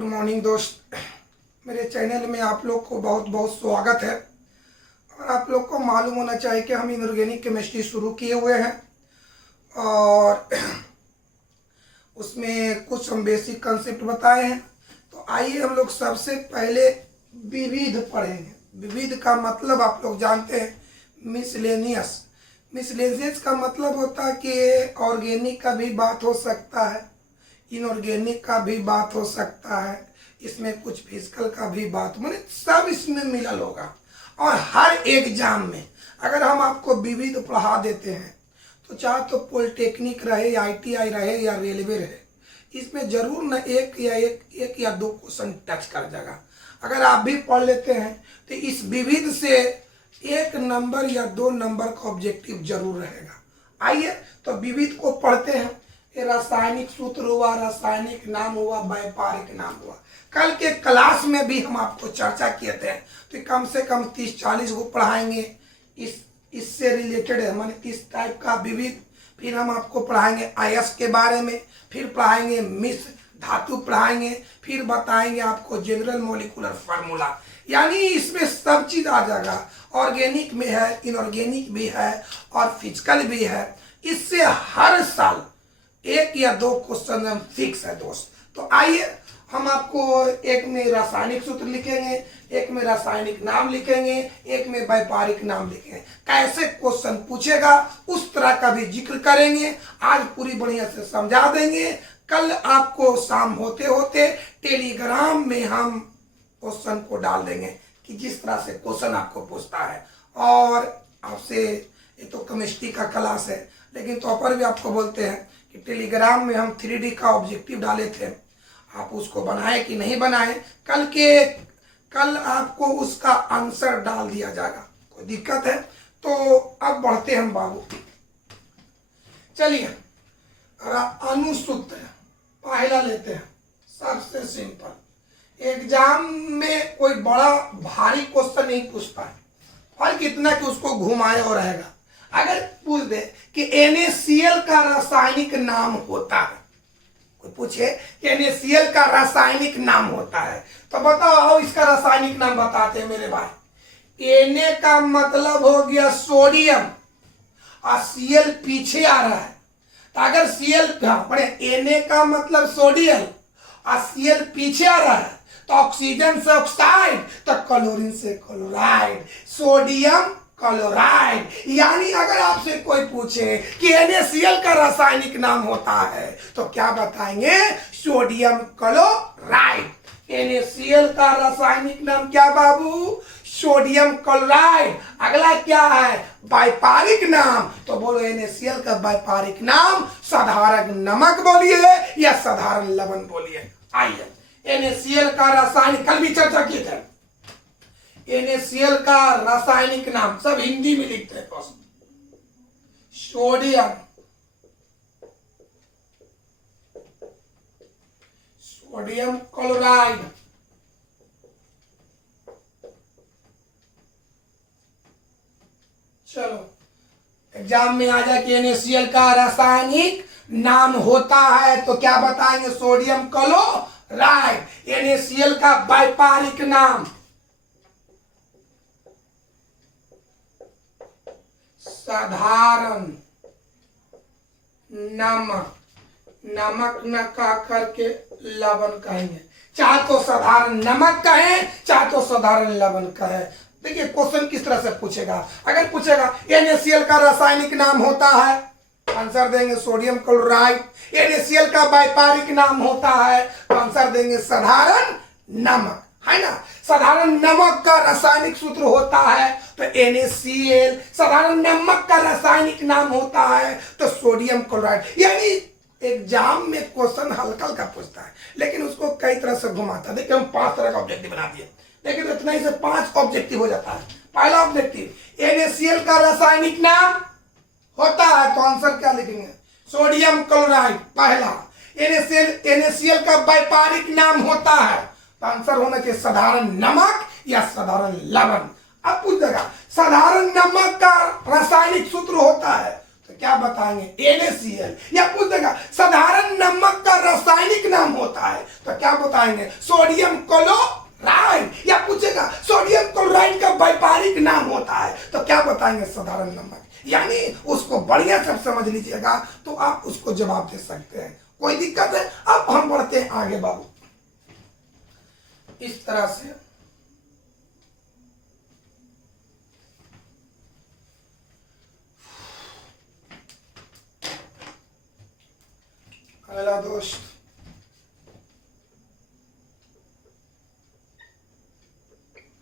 Good morning दोस्त। मेरे channel में आप लोग को बहुत बहुत स्वागत है। और आप लोग को मालूम होना चाहिए कि हम इनऑर्गेनिक केमिस्ट्री शुरू किए हुए हैं और उसमें कुछ हम बेसिक कंसेप्ट बताए हैं। तो आइए हम लोग सबसे पहले विविध पढ़ेंगे। विविध का मतलब आप लोग जानते हैं, मिसलेनियस। मिसलेनियस का मतलब होता है कि ऑर्गेनिक का भी बात हो सकता है, इनऑर्गेनिक का भी बात हो सकता है, इसमें कुछ फिजिकल का भी बात, माने सब इसमें मिलल होगा। और हर एग्जाम में अगर हम आपको विविध पढ़ा देते हैं तो चाहे तो पॉलिटेक्निक रहे, आईटीआई रहे या रेलवे रहे, इसमें जरूर न एक या दो क्वेश्चन टच कर जाएगा। अगर आप भी पढ़ लेते हैं तो इस विविध से 1 नंबर या 2 नंबर का ऑब्जेक्टिव जरूर रहेगा। आइए तो विविध को पढ़ते हैं। ये रासायनिक सूत्र हुआ, रासायनिक नाम हुआ, व्यापारिक नाम हुआ। कल के क्लास में भी हम आपको चर्चा किए थे, तो कम से कम 30-40 को पढ़ाएंगे। इससे रिलेटेड है, माने इस टाइप का विविध। फिर हम आपको पढ़ाएंगे आयस के बारे में, फिर पढ़ाएंगे मिश्र धातु पढ़ाएंगे, फिर बताएंगे आपको जनरल मॉलिक्यूलर फार्मूला। यानी इसमें सब चीज आ जाएगा। ऑर्गेनिक में है, इनऑर्गेनिक भी है और फिजिकल भी है। इससे हर साल 1 या 2 क्वेश्चन फिक्स है दोस्त। तो आइए हम आपको एक में रासायनिक सूत्र लिखेंगे, एक में रासायनिक नाम लिखेंगे, एक में व्यापारिक नाम लिखेंगे। कैसे क्वेश्चन पूछेगा उस तरह का भी जिक्र करेंगे। आज पूरी बढ़िया से समझा देंगे। कल आपको शाम होते होते टेलीग्राम में हम क्वेश्चन को डाल देंगे कि जिस तरह से क्वेश्चन आपको पूछता है। और आपसे, ये तो केमिस्ट्री का क्लास है, लेकिन तो पर भी आपको बोलते हैं कि टेलीग्राम में हम 3D का ऑब्जेक्टिव डाले थे, आप उसको बनाए कि नहीं बनाए, कल आपको उसका आंसर डाल दिया जाएगा। कोई दिक्कत है तो अब बढ़ते हैं बाबू। चलिए अनुसूत्र पहला लेते हैं, सबसे सिंपल। एग्जाम में कोई बड़ा भारी क्वेश्चन नहीं पूछता है, फर्क इतना कि उसको घुमाए और रहेगा। अगर पूछ दे कि NaCl का रासायनिक नाम होता है, कोई पूछे कि NaCl का रासायनिक नाम होता है, तो बताओ इसका रासायनिक नाम बताते हैं मेरे भाई। Na का मतलब हो गया सोडियम और Cl पीछे आ रहा है, तो अगर Cl पढ़े Na का मतलब सोडियम और Cl पीछे आ रहा है तो ऑक्सीजन से ऑक्साइड, तो क्लोरीन से क्लोराइड, सोडियम क्लोराइड। यानी अगर आपसे कोई पूछे कि NaCl का रासायनिक नाम होता है तो क्या बताएंगे? Sodium chloride. NaCl का रासायनिक नाम क्या बाबू? Sodium chloride. अगला क्या है? व्यापारिक नाम। तो बोलो NaCl का व्यापारिक नाम साधारण नमक बोलिए या साधारण लवण बोलिए। आइए NaCl का रासायनिक, कल भी चर्चा किए थे। NaCl का रासायनिक नाम सब हिंदी में लिखते हैं प्रश्न। Sodium chloride. चलो एग्जाम में आ जाए कि NaCl का रासायनिक नाम होता है तो क्या बताएंगे? Sodium chloride. NaCl का व्यापारिक नाम साधारण नमक। नमक न कह करके लवण कहेंगे। चाहे तो साधारण नमक कहें, चाहे तो साधारण लवण कहें। देखिए क्वेश्चन किस तरह से पूछेगा। अगर पूछेगा NaCl का रासायनिक नाम होता है, आंसर देंगे सोडियम क्लोराइड। NaCl का व्यापारिक नाम होता है तो आंसर देंगे साधारण नमक, है ना। साधारण नमक का रासायनिक सूत्र होता है तो NaCl। साधारण नमक का रासायनिक नाम होता है तो सोडियम क्लोराइड। यानी एग्जाम में क्वेश्चन हल्का हल्का पूछता है, लेकिन उसको कई तरह से घुमाता है। देखिए हम 5 तरह का ऑब्जेक्टिव बना दिए। देखिए तो इतना ही से 5 ऑब्जेक्टिव हो जाता है। पहला ऑब्जेक्टिव, NaCl का रासायनिक नाम होता है तो आंसर क्या लिखेंगे? सोडियम क्लोराइड पहला। NaCl का व्यापारिक नाम होता है तो आंसर होना चाहिए साधारण नमक या साधारण लवण। अब पूछ देगा साधारण नमक का रासायनिक सूत्र होता है तो क्या बताएंगे NaCl। या पूछ देगा साधारण नमक का रासायनिक नाम होता है तो क्या बताएंगे सोडियम क्लोराइड। या पूछेगा सोडियम क्लोराइड का व्यापारिक नाम होता है तो क्या बताएंगे साधारण नमक। यानी उसको बढ़िया से समझ लीजिएगा तो आप उसको जवाब दे सकते हैं, कोई दिक्कत है। अब हम बढ़ते हैं आगे बाबू। इस तरह से अगला दोस्त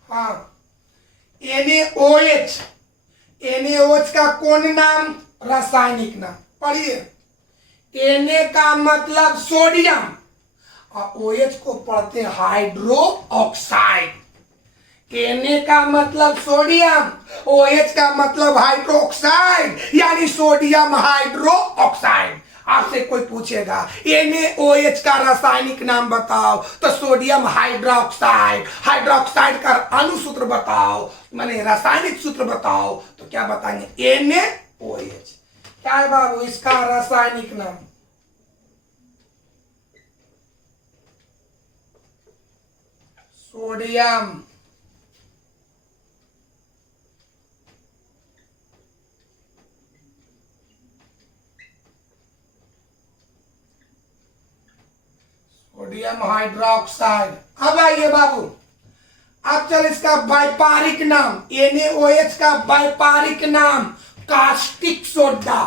हाँ NaOH। NaOH का कौन नाम रासायनिक नाम पढ़िए। Na का मतलब सोडियम और OH को पढ़ते हैं हाइड्रो ऑक्साइड। Na का मतलब सोडियम, OH का मतलब हाइड्रोक्साइड यानी सोडियम हाइड्रो ऑक्साइड। आपसे कोई पूछेगा NaOH का रासायनिक नाम बताओ तो सोडियम हाइड्रोक्साइड, हाइड्रोक्साइड का अणुसूत्र बताओ माने रासायनिक सूत्र बताओ तो क्या बताएंगे NaOH। क्या है बाबू इसका रासायनिक नाम? Sodium sodium hydroxide. अब आइए बाबू, अब चल इसका व्यापारिक नाम NaOH का व्यापारिक नाम कास्टिक सोडा।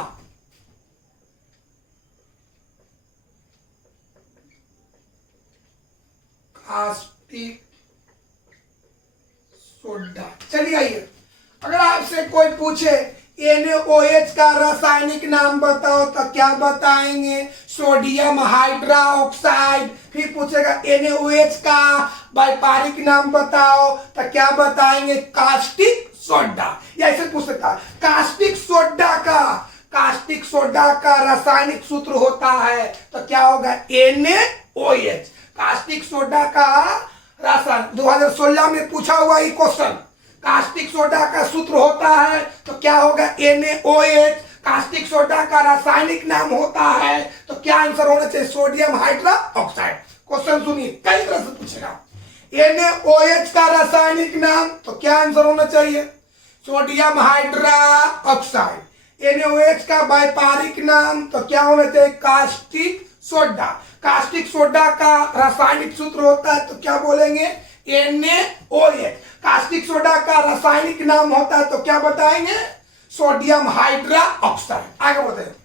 Caustic soda. चलिए आइए, अगर आपसे कोई पूछे NaOH का रासायनिक नाम बताओ तो क्या बताएंगे सोडियम हाइड्रोक्साइड। फिर पूछेगा NaOH का व्यापारिक नाम बताओ तो क्या बताएंगे कास्टिक सोडा। या ऐसे पूछ सकता है कास्टिक सोडा का रासायनिक सूत्र होता है तो क्या होगा NaOH। कास्टिक सोडा का रासायनिक 2016 में पूछा हुआ ये क्वेश्चन। कास्टिक सोडा का सूत्र होता है तो क्या होगा NaOH। कास्टिक सोडा का रासायनिक नाम होता है तो क्या आंसर होना चाहिए सोडियम हाइड्रोक्साइड। क्वेश्चन सुनिए कई तरह से पूछेगा। NaOH का रासायनिक नाम तो क्या आंसर होना चाहिए सोडियम हाइड्रोक्साइड। NaOH का व्यापारिक नाम तो क्या होना चाहिए कास्टिक सोडा। कास्टिक सोडा का रासायनिक सूत्र होता है तो क्या बोलेंगे NaOH। कास्टिक सोडा का रासायनिक नाम होता है तो क्या बताएंगे सोडियम हाइड्रोक्साइड। आगे बढ़ते हैं।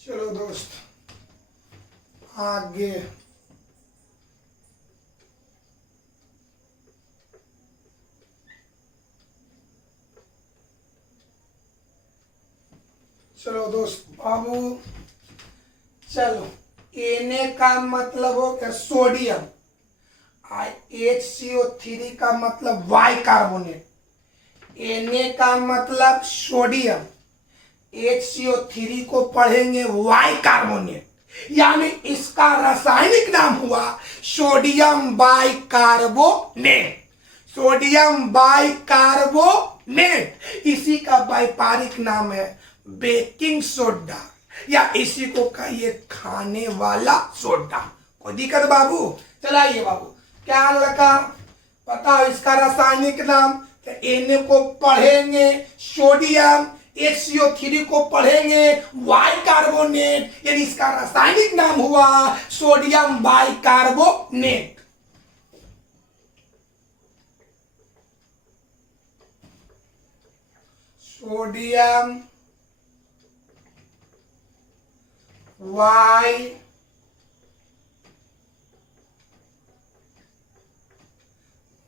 चलो दोस्त आगे चलो दोस्त बाबू चलो Na का मतलब हो गया सोडियम, HCO3 का मतलब वाई कार्बोनेट। Na का मतलब सोडियम, HCO3 को पढ़ेंगे वाई कार्बोनेट यानी इसका रासायनिक नाम हुआ sodium bicarbonate. Sodium by carbonate इसी का व्यापारिक नाम है बेकिंग सोडा या इसी को कहिए खाने वाला सोडा। कोई दिक्कत बाबू? चलाइए बाबू क्या लगा पता हो इसका रासायनिक नाम तो Na को पढ़ेंगे सोडियम, HCO3 को पढ़ेंगे वाई कार्बोनेट यानी इसका रासायनिक नाम हुआ sodium bicarbonate. Sodium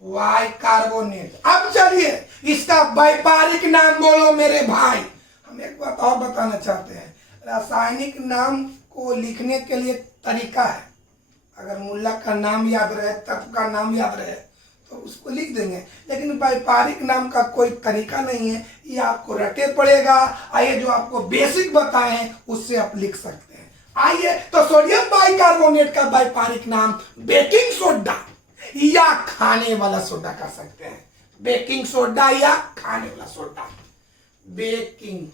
bicarbonate. अब चलिए इसका व्यापारिक नाम बोलो मेरे भाई। हम एक बात और बताना चाहते हैं, रासायनिक नाम को लिखने के लिए तरीका है। अगर मुल्ला का नाम याद रहे, तत्व का नाम याद रहे तो उसको लिख देंगे, लेकिन व्यापारिक नाम का कोई तरीका नहीं है, ये आपको रटे पड़ेगा। आइए जो आपको बेसिक बताए हैं उससे आप लिख सकते हैं। आइए तो सोडियम बाइकार्बोनेट का व्यापारिक नाम बेकिंग सोडा या खाने वाला सोडा कह सकते हैं। बेकिंग सोडा या खाने वाला सोडा, बेकिंग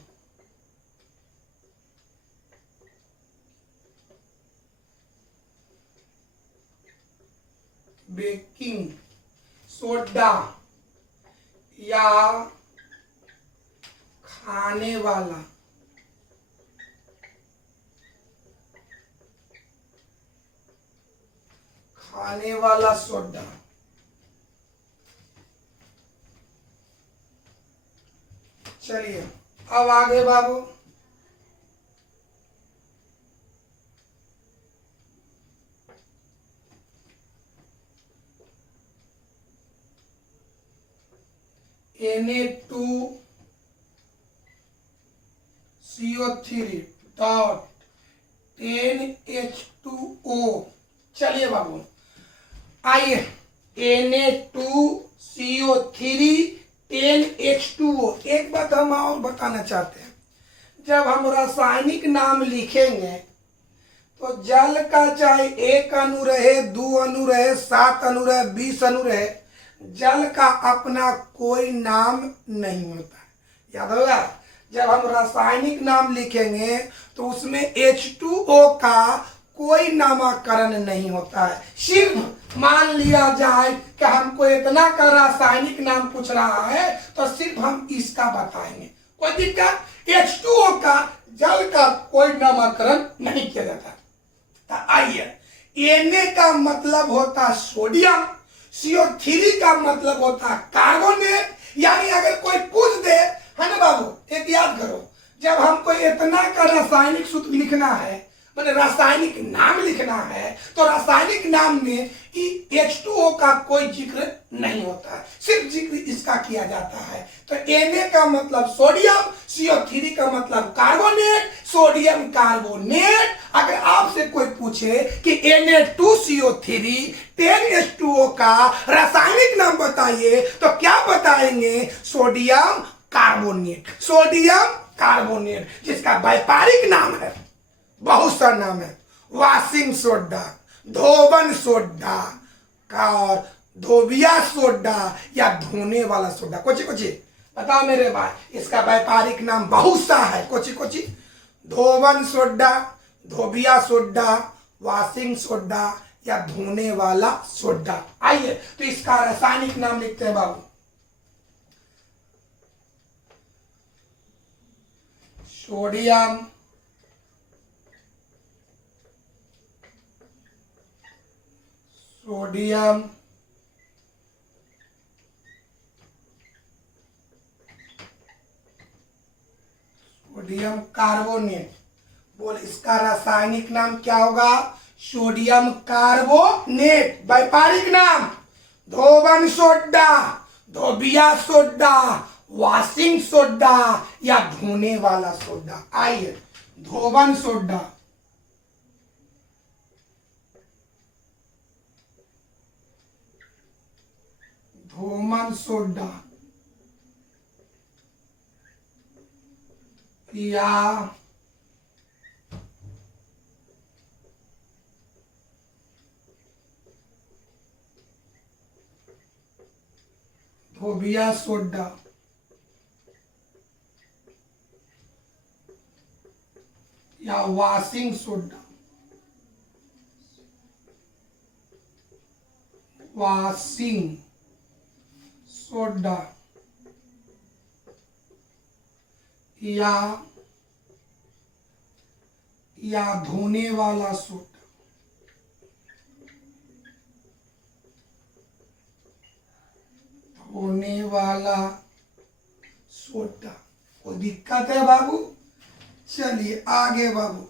बेकिंग सोडा या खाने वाला सोडा। चलिए अब आगे बाबू, Na2CO3 डॉट 10H2O। चलिए बाबू आइए, Na2CO3 10H2O। एक बात हम और बताना चाहते हैं, जब हम रासायनिक नाम लिखेंगे तो जल का चाहे 1 अणु रहे, 2 अणु रहे, 7 अणु रहे, 20 अणु रहे, जल का अपना कोई नाम नहीं होता है। याद होगा, जब हम रासायनिक नाम लिखेंगे तो उसमें H2O का कोई नामकरण नहीं होता है। सिर्फ मान लिया जाए कि हमको इतना का रासायनिक नाम पूछ रहा है तो सिर्फ हम इसका बताएंगे, कोई दिक्कत। H2O का जल का कोई नामकरण नहीं किया जाता। तो आइए, Na का मतलब होता सोडियम, CO3 का मतलब होता कार्बोनेट। यानी अगर कोई पूछ दे, है ना बाबू, एक याद करो, जब हमको इतना का रासायनिक सूत्र लिखना है, मैंने रासायनिक नाम लिखना है, तो रासायनिक नाम में H2O का कोई जिक्र नहीं होता है, सिर्फ जिक्र इसका किया जाता है। तो Na का मतलब सोडियम, CO3 का मतलब कार्बोनेट, सोडियम कार्बोनेट। अगर आपसे कोई पूछे कि Na2CO3 10H2O का रासायनिक नाम बताइए, तो क्या बताएंगे? सोडियम कार्बोनेट, सोडियम कार्बोनेट, जिसका व्यापारिक नाम है, बहुत सा नाम है, वॉशिंग सोडा, धोबन सोडा और धोबिया सोडा या धोने वाला सोडा। कोची कोची बताओ मेरे भाई, इसका व्यापारिक नाम बहुत सा है। कोची कोची? धोबन सोडा, धोबिया सोडा, वॉशिंग सोडा या धोने वाला सोडा। आइए तो इसका रासायनिक नाम लिखते हैं बाबू। Sodium sodium sodium carbonate. बोल, इसका रासायनिक नाम क्या होगा? Sodium carbonate. व्यापारिक नाम धोबन सोडा, धोबिया सोडा, वॉशिंग सोडा या धोने वाला सोडा। आइए, धोबन सोडा, धोमन सोडा या धोबिया सोडा या वॉशिंग सोडा, वॉशिंग सोडा या धोने वाला सोडा। धोने वाला सोडा। कोई दिक्कत है बाबू? चलिए आगे बाबू,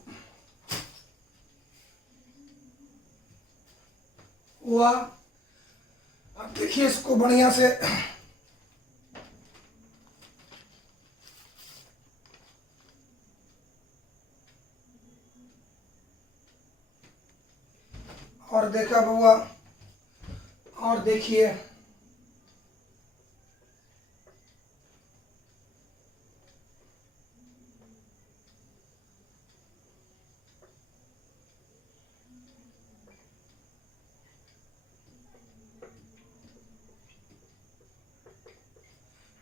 हुआ। अब देखिए इसको बढ़िया से, और देखा बुआ, और देखिए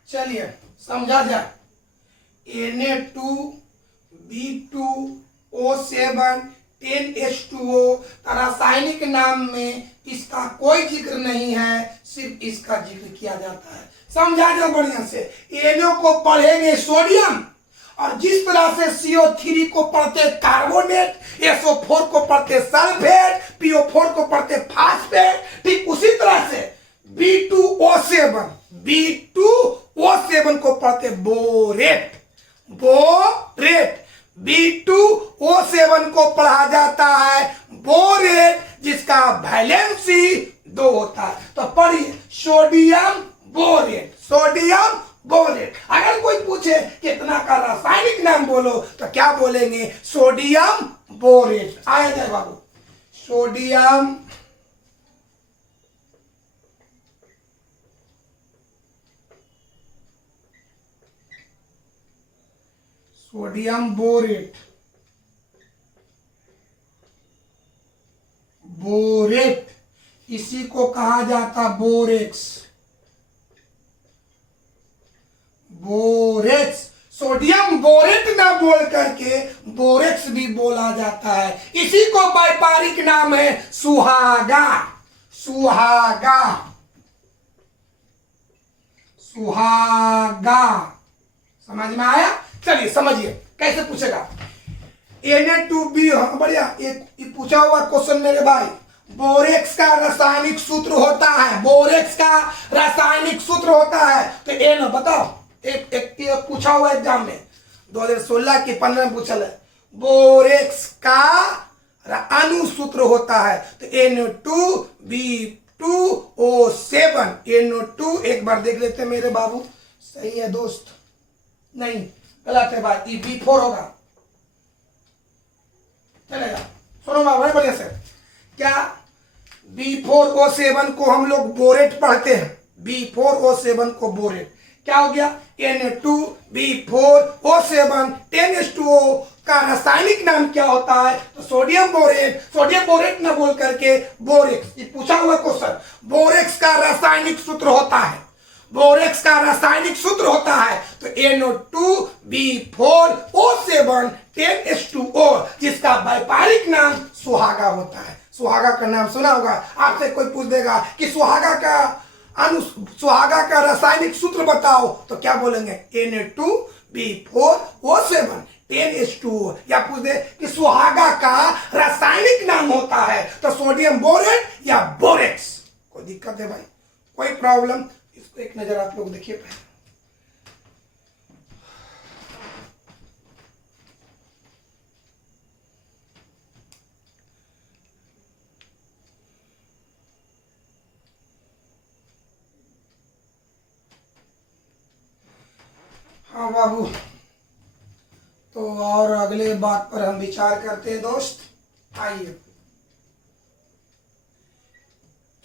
चलिए समझा जाए। Na2B2O7 10H2O। रासायनिक नाम में इसका कोई जिक्र नहीं है, सिर्फ इसका जिक्र किया जाता है। समझा जाए बढ़िया से। Na को पढ़ेंगे सोडियम, और जिस तरह से CO3 को पढ़ते कार्बोनेट, SO4 को पढ़ते सल्फेट, PO4 को पढ़ते फास्फेट, ठीक उसी तरह से B2O7 को पढ़ते बोरेट। B2O7 को पढ़ा जाता है बोरेट, जिसका वैलेंसी 2 होता है। तो पढ़िए सोडियम बोरेट। अगर कोई पूछे कितना का रासायनिक नाम बोलो, तो क्या बोलेंगे? Sodium borate. आए जाए बाबू, सोडियम बोरेट, इसी को कहा जाता बोरेक्स। सोडियम बोरेट ना बोल करके बोरेक्स भी बोला जाता है। इसी को व्यापारिक नाम है सुहागा। समझ में आया? चलिए समझिए कैसे पूछेगा। Na2B, बढ़िया, एक पूछा हुआ क्वेश्चन मेरे भाई। बोरेक्स का रासायनिक सूत्र होता है, तो ए ना बताओ। एक पूछा हुआ एग्जाम में 2016 की 15 में पूछा है। बोरेक्स का अणुसूत्र होता है, तो Na2B2O7। NO2 एक बार देख लेते हैं मेरे बाबू। सही है दोस्त? नहीं, गलत है भाई, ये B4 होगा। चलेगा? सुनो बाबू बढ़िया से। क्या B4O7 को हम लोग बोरेट पढ़ते हैं? B4O7 को बोरेट क्या हो गया? Na2B4O7 10H2O का रासायनिक नाम क्या होता है? तो सोडियम बोरेट ना बोल करके बोरेक्स। ये पूछा हुआ क्वेश्चन। बोरेक्स का रासायनिक सूत्र होता है, तो Na2B4O7 10H2O, जिसका व्यापारिक नाम सुहागा होता है। सुहागा का नाम सुना होगा। आपसे कोई पूछ देगा कि सुहागा का रासायनिक सूत्र बताओ, तो क्या बोलेंगे? Na2B4O7 10H2O। या पूछ दे कि सुहागा का रासायनिक नाम होता है, तो सोडियम बोरेट या बोरेक्स। कोई दिक्कत है भाई? कोई प्रॉब्लम? इसको एक नजर आप लोग देखिए पहले। हाँ बाबू, तो और अगले बात पर हम विचार करते हैं दोस्त। आइए,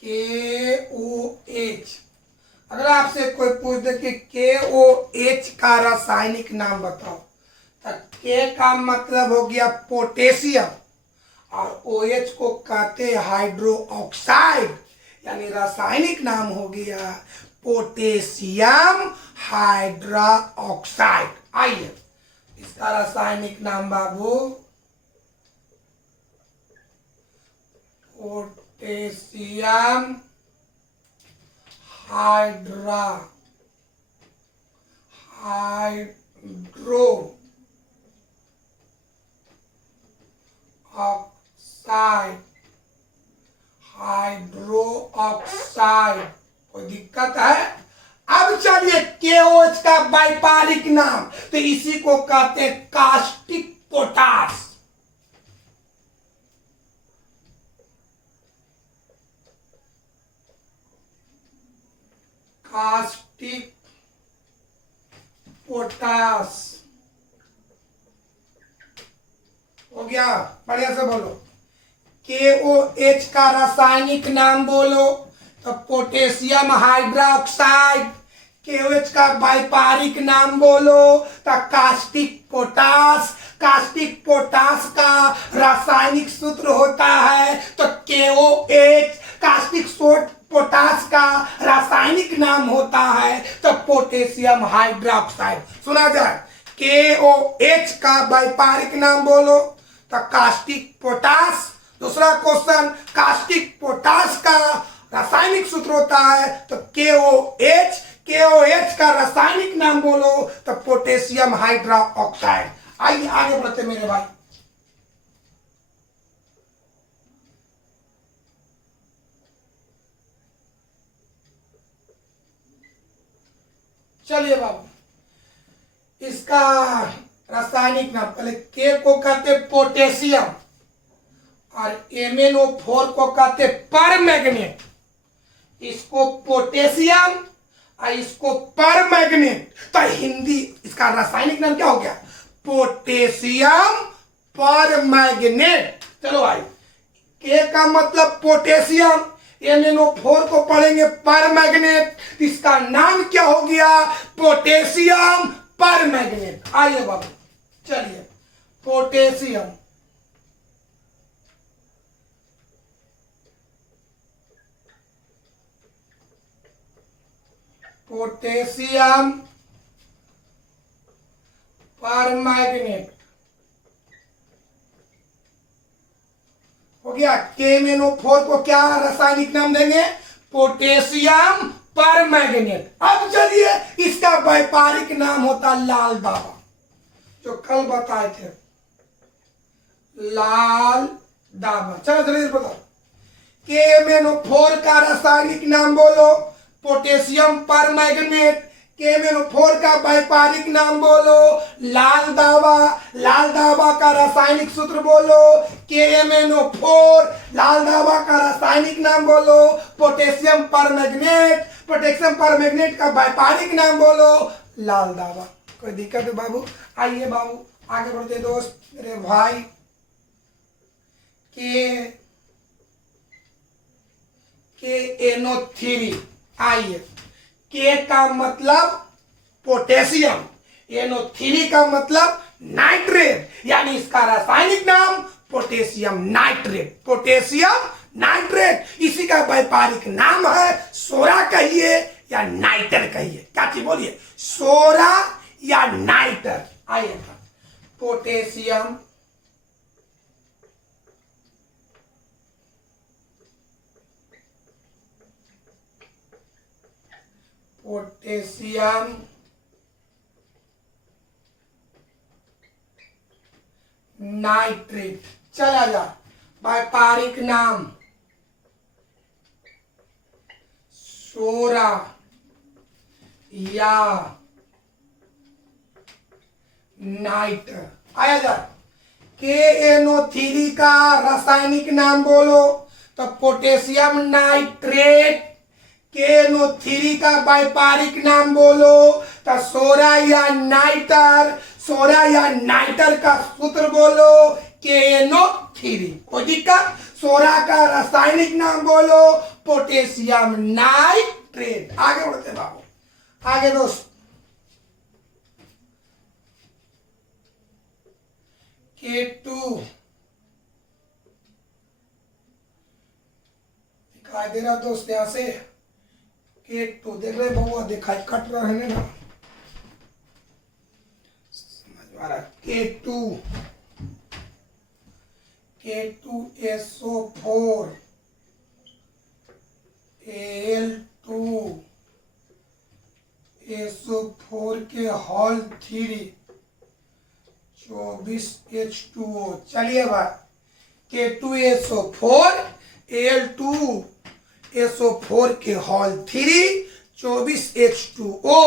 KOH। अगर आपसे कोई पूछ दे कि KOH का रासायनिक नाम बताओ, तो K का मतलब हो गया पोटेशियम, और OH को कहते हाइड्रो ऑक्साइड, यानी रासायनिक नाम हो गया पोटेशियम हाइड्रा ऑक्साइड। आइए, इसका रासायनिक नाम बाबू पोटेशियम हाइड्रो ऑक्साइड। कोई दिक्कत है? अब चलिए, KOH का व्यापारिक नाम, तो इसी को कहते हैं कास्टिक पोटास। हो गया? बढ़िया से बोलो। KOH का रासायनिक नाम बोलो, तो पोटेशियम हाइड्रोक्साइड। KOH का व्यापारिक नाम बोलो, तो कास्टिक पोटास। कास्टिक पोटास का रासायनिक सूत्र होता है, तो KOH। कास्टिक पोटास का रासायनिक नाम होता है तो पोटेशियम हाइड्रोक्साइड। सुना जाए, KOH का व्यापारिक नाम बोलो तो कास्टिक पोटास। दूसरा क्वेश्चन, कास्टिक पोटास का रासायनिक सूत्र होता है तो KOH। KOH का रासायनिक नाम बोलो तो पोटेशियम हाइड्रोक्साइड। आइए आगे बढ़ते मेरे भाई। चलिए बाबू, इसका रासायनिक नाम, पहले के को कहते पोटेशियम और MnO4 को कहते परमैंगनेट। इसको पोटेशियम और इसको परमैंगनेट, तो हिंदी इसका रासायनिक नाम क्या हो गया? Potassium permanganate. चलो भाई, के का मतलब पोटेशियम, MnO4 को पढ़ेंगे परमैंगनेट, इसका नाम क्या हो गया? Potassium permanganate. आइए बाबू, चलिए पोटेशियम, पोटेशियम परमैंगनेट हो गया। KMnO4 को क्या रासायनिक नाम देंगे? Potassium permanganate. अब चलिए, इसका व्यापारिक नाम होता लाल दावा, जो कल बताए थे, लाल दावा। चलो जल्दी बताओ, KMnO4 का रासायनिक नाम बोलो, पोटेशियम परमैंगनेट। KMnO4 का व्यापारिक नाम बोलो, लाल दावा। लाल दावा का रासायनिक सूत्र बोलो, KMnO4। लाल दावा का रासायनिक नाम बोलो, पोटेशियम परमैंगनेट। पोटेशियम परमैंगनेट का व्यापारिक नाम बोलो, लाल दावा। कोई दिक्कत है बाबू? आइए बाबू आगे बढ़ते दोस्त मेरे भाई। KNO3। आइए, के का मतलब पोटेशियम, NO3 का मतलब नाइट्रेट, यानी इसका रासायनिक नाम पोटेशियम नाइट्रेट। पोटेशियम नाइट्रेट, इसी का व्यापारिक नाम है सोरा कहिए या नाइटर कहिए। क्या चीज बोलिए? सोरा या नाइटर। आइए, पोटेशियम पोटेशियम नाइट्रेट। चला जा, व्यापारिक नाम सोरा या नाइटर। आया जा, KNO3 का रासायनिक नाम बोलो तो पोटेशियम नाइट्रेट। KNO3 का व्यापारिक नाम बोलो तो सोरा या नाइटर। सोरा या नाइटर का सूत्र बोलो KNO3। कोई दिक्कत? सोरा का रासायनिक नाम बोलो पोटेशियम नाइट्रेट। आगे बढ़ते बाबू, आगे दोस्त। K2 दिखाई दे रहा दोस्त, यहां से K2 देख रहे बहुआ, दिखाई कट रहा है ना, समझ आ रहा। K2 SO4 Al2 SO4 के हॉल 3 24H2O। चलिए भाई, K2SO4 Al2 SO4 के हॉल 3 24H2O।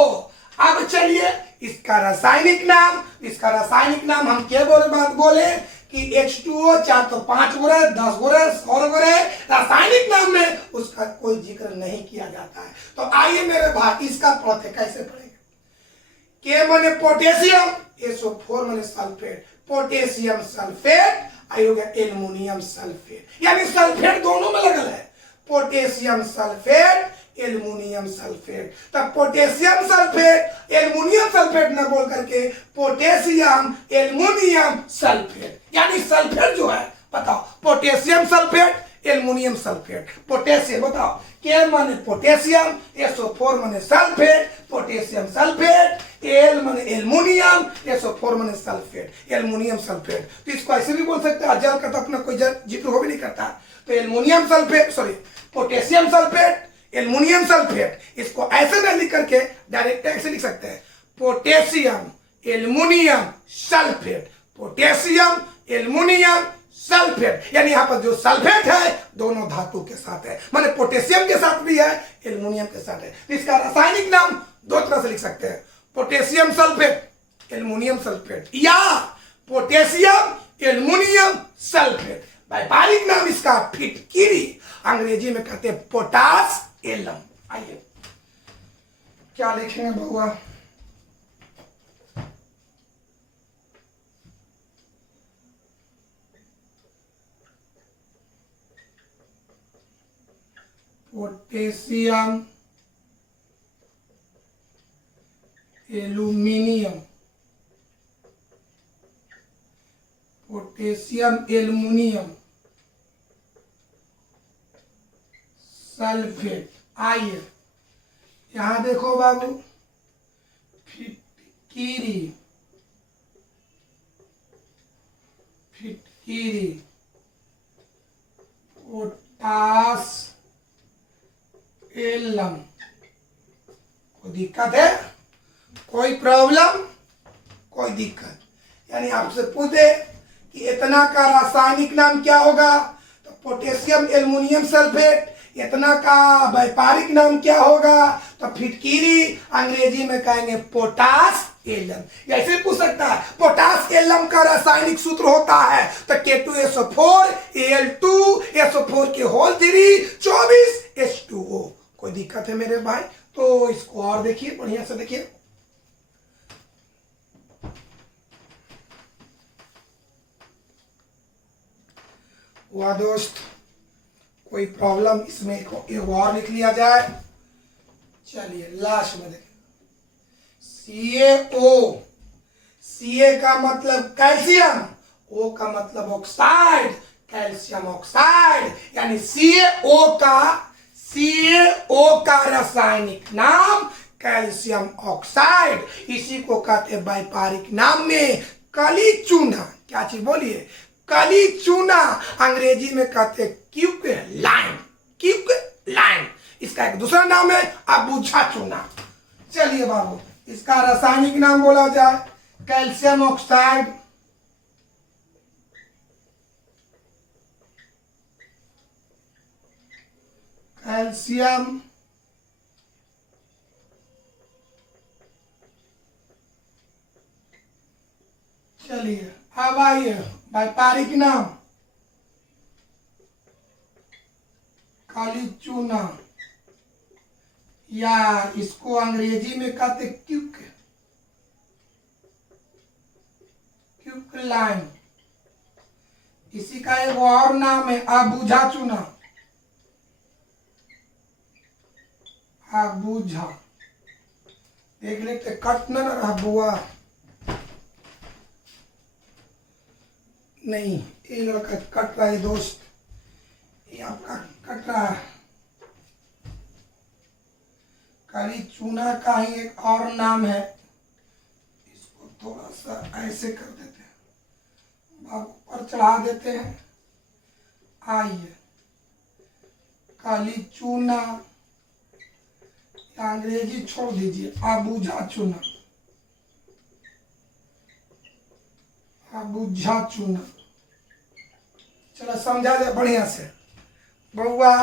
अब चलिए, इसका रासायनिक नाम, इसका रासायनिक नाम हम क्या बोले कि H2O, चाहे तो 5 गो रहे, 10 गो रहे, 100 गो रहे, रासायनिक नाम में उसका कोई जिक्र नहीं किया जाता है। तो आइए मेरे भाई, इसका पढ़ते कैसे पढ़ेंगे। के माने पोटेशियम, SO4 माने सल्फेट, पोटेशियम सल्फेट, आई हो गया एल्युमिनियम सल्फेट, यानी सल्फेट दोनों में लगल है, पोटेशियम सल्फेट एल्युमिनियम सल्फेट। तब पोटेशियम सल्फेट एल्युमिनियम सल्फेट न बोल करके पोटेशियम एल्युमिनियम सल्फेट, यानी सल्फेट जो है बताओ, potassium sulphate aluminium sulphate. Potassium बताओ, के माने पोटेशियम, SO4 माने सल्फेट, पोटेशियम सल्फेट, एल माने एल्युमिनियम, SO4 माने सल्फेट, एल्युमिनियम सल्फेट। तो इसको ऐसे भी बोल सकते हैं, जल का तो अपना कोई जिक्र हो भी नहीं करता। तो aluminium sulphate, sorry potassium sulphate, aluminium sulphate, इसको ऐसे नहीं लिख करके डायरेक्ट ऐसे लिख सकते हैं, potassium aluminium sulphate, potassium aluminium sulphate. यानी यहां पर जो सल्फेट है दोनों धातु के साथ है, माने पोटेशियम के साथ भी है, एल्युमिनियम के साथ है। तो इसका रासायनिक नाम दो तरह से लिख सकते हैं, पोटेशियम सल्फेट, एल्युमिनियम सल्फेट, या पोटेशियम एल्युमिनियम सल्फेट। व्यापारिक नाम इसका फिटकिरी, अंग्रेजी में कहते हैं पोटास एलम। आइए क्या लिखेंगे बउआ, potassium aluminium, potassium aluminium sulphate. आइए यहां देखो बाबू, फिटकिरी, फिटकिरी, पोटास एलम। कोई दिक्कत है, कोई प्रॉब्लम, कोई दिक्कत? यानी आपसे पूछे कि इतना का रासायनिक नाम क्या होगा, तो पोटेशियम एल्युमिनियम सल्फेट। इतना का व्यापारिक नाम क्या होगा, तो फिटकिरी, अंग्रेजी में कहेंगे पोटास एलम। ऐसे पूछ सकता है, पोटास एलम का रासायनिक सूत्र होता है तो K2SO4 Al2SO4 के होल 3 24 H2O। कोई दिक्कत है मेरे भाई? तो इसको और देखिए, बढ़िया से देखिए, हुआ दोस्त, कोई प्रॉब्लम इसमें एक और लिख लिया जाए। चलिए लास्ट में देखिए, CaO, Ca का मतलब कैल्शियम, O का मतलब ऑक्साइड, कैल्शियम ऑक्साइड। यानी CaO का रासायनिक नाम कैल्शियम ऑक्साइड। इसी को कहते हैं व्यापारिक नाम में काली चूना। क्या चीज बोलिए, काली चूना। अंग्रेजी में कहते हैं क्यूक लाइम, क्यूक लाइम। इसका एक दूसरा नाम है अबूझा चूना। चलिए बाबू, इसका रासायनिक नाम बोला जाए, कैल्शियम ऑक्साइड, कैल्शियम चलिए अब आइए व्यापारिक नाम, काली चूना, या इसको अंग्रेजी में कहते क्यूक, क्यूक लाइम। इसी का एक और नाम है अबूझा चूना, अबूझा। देख लेते, कट न रहा बुआ, नहीं ये लड़का कट रहा है दोस्त, ये आपका कट रहा है। काली चूना का ही एक और नाम है, इसको थोड़ा सा ऐसे कर देते हैं, ऊपर चढ़ा देते हैं। आइए, काली चूना, अंग्रेजी छोड़ दीजिए, अबूझा चूना, अबूझा चूना। चलो समझा जाए बढ़िया से बउआ।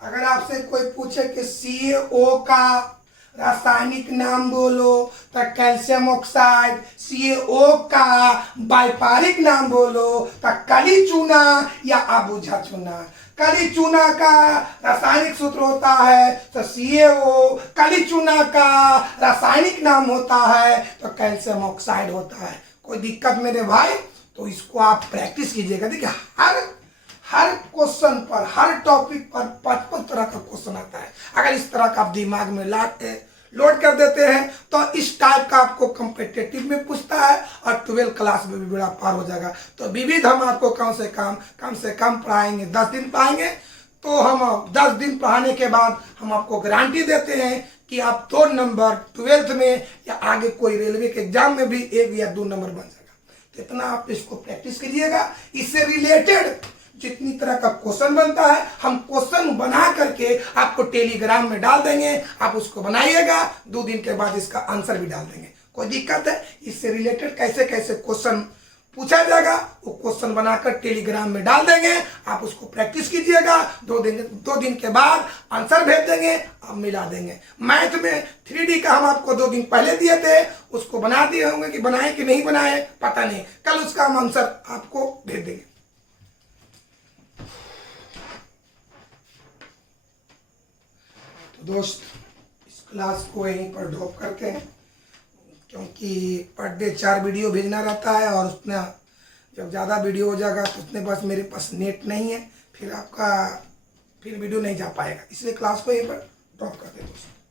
अगर आपसे कोई पूछे कि CaO का रासायनिक नाम बोलो तो कैल्शियम ऑक्साइड, CaO का व्यापारिक नाम बोलो तो काली चूना या अबूझा चूना। काली चूना का रासायनिक सूत्र होता है तो CaO, काली चूना का रासायनिक नाम होता है तो कैल्शियम ऑक्साइड होता है। कोई दिक्कत मेरे भाई? तो इसको आप प्रैक्टिस कीजिएगा। देखिए हर क्वेश्चन पर, हर टॉपिक पर 55 तरह का क्वेश्चन आता है। अगर इस तरह का आप दिमाग में लोड कर देते हैं तो इस टाइप का आपको कॉम्पिटिटिव में पूछता है और 12 क्लास में भी बड़ा पार हो जाएगा। तो विविध हम आपको कम से कम पढ़ाएंगे, 10 दिन पढ़ाएंगे। तो हम 10 दिन पढ़ाने के बाद हम आपको गारंटी देते हैं कि आप 2 नंबर 12th में या आगे कोई रेलवे के एग्जाम में भी 1 या 2 नंबर बन जाएगा। तो इतना आप इसको प्रैक्टिस कीजिएगा। इससे रिलेटेड जितनी तरह का क्वेश्चन बनता है हम क्वेश्चन बना करके आपको टेलीग्राम में डाल देंगे, आप उसको बनाइएगा, 2 दिन के बाद इसका आंसर भी डाल देंगे। कोई दिक्कत है? इससे रिलेटेड कैसे कैसे क्वेश्चन पूछा जाएगा वो क्वेश्चन बनाकर टेलीग्राम में डाल देंगे, आप उसको प्रैक्टिस कीजिएगा। 2 दिन के बाद आंसर भेज देंगे, आप मिला देंगे। मैथ में 3D का हम आपको 2 दिन पहले दिए थे, उसको बना दिए होंगे कि बनाए कि नहीं बनाए पता नहीं, कल उसका हम आंसर आपको भेज देंगे। तो दोस्त इस क्लास को यहीं पर ड्रॉप करते हैं, क्योंकि पर डे 4 वीडियो भेजना रहता है और उतना जब ज़्यादा वीडियो हो जाएगा तो उतने पास मेरे पास नेट नहीं है, फिर वीडियो नहीं जा पाएगा, इसलिए क्लास को यहीं पर ड्रॉप करते हैं दोस्तों।